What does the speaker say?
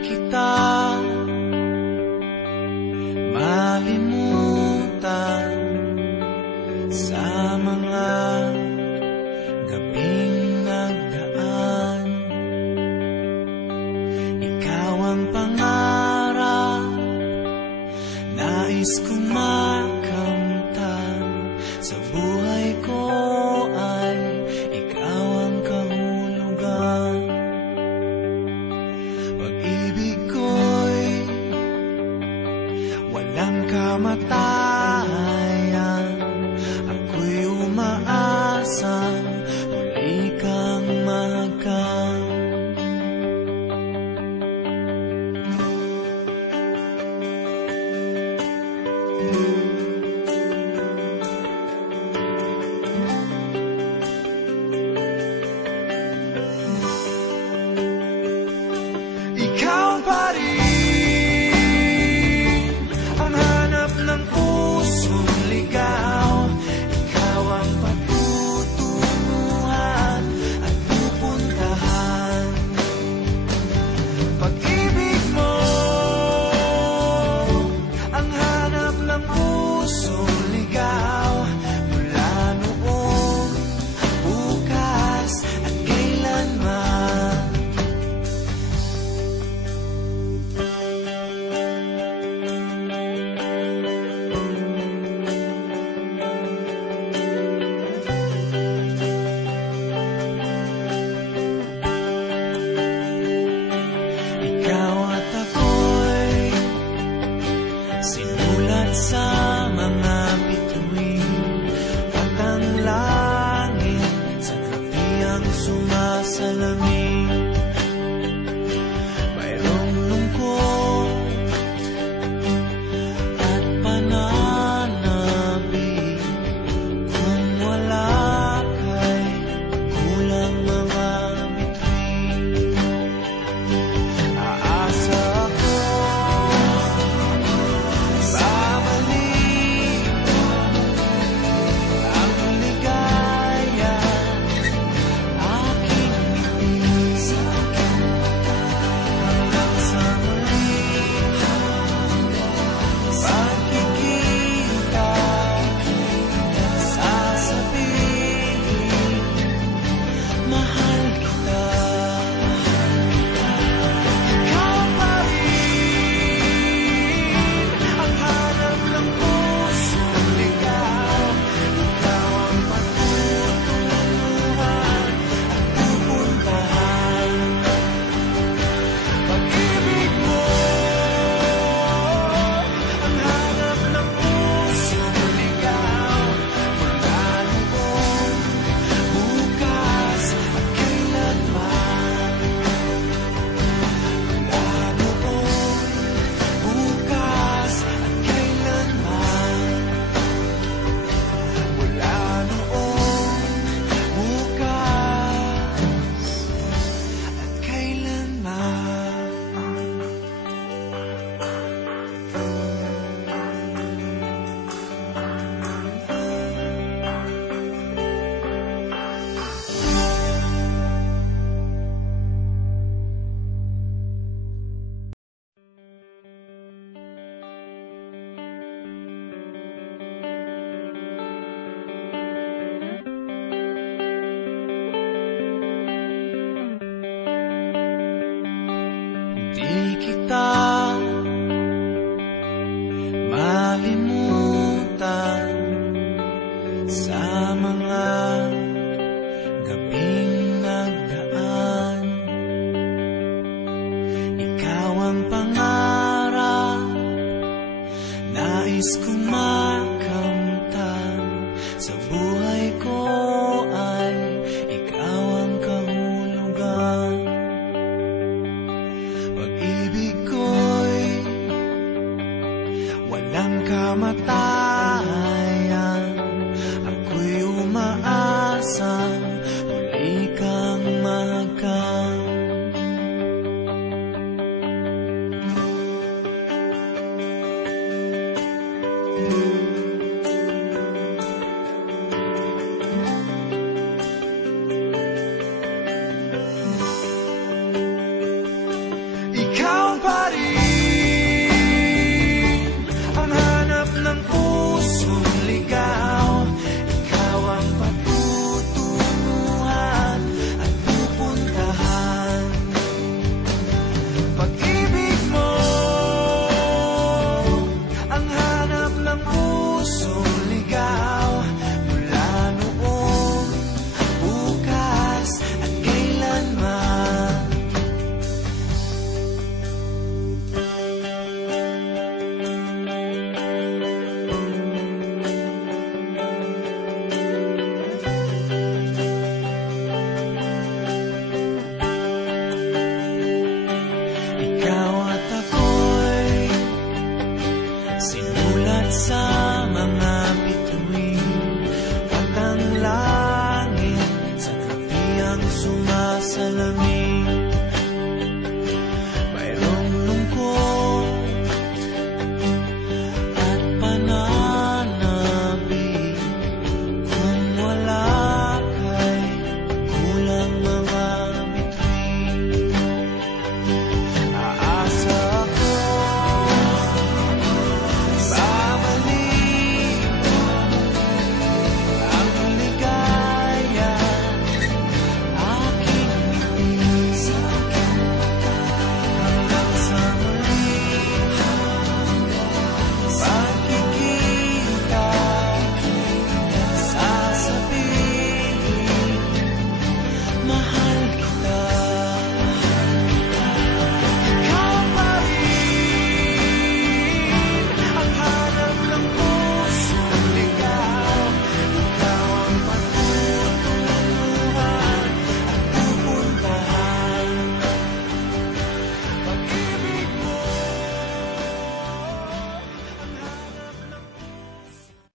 kita malimutan sa mga gabing nagdaan. Ikaw ang pangarap, nais kong makamtan. Sa buhay ko ay ikaw ang kahulugan. Pag-ibig ko'y walang kamatayan. Ako'y umaasang muli kang mahagkan. Ikaw pa rin ang hanap ng pusong ligaw. Ikaw ang patutunguhan at pupuntahan. Pag-ibig mo ang hanap ng pusong ligaw. Mula noon, bukas at kailanman. Ikaw at ako'y sinulat sa mga bituin, at ang langit sa gabi ang sumasalamin. Mayroong lungkot at pananabik. Kung wala kay kulang mga bituin. Aasa ako, babalik ang ligaya, aking ngiti hanggang sa muli. Pagkikita, sasabihin, mahal kita. Ikaw pa rin ang hanap ng pusong ligaw. Ikaw ang patutunguhan at pupuntahan. Pag-ibig mo ang hanap ng pusong ligaw. Mula noon, bukas at kailanman. Mula noon, bukas at kailanman. Mula noon, bukas at kailanman. Di kita malimutan sa mga gabing nagdaan. Ikaw ang pangarap, nais kong makamtan. Sa buhay ko ay ikaw ang kahulugan. Pag-ibig ko'y walang kamatayan.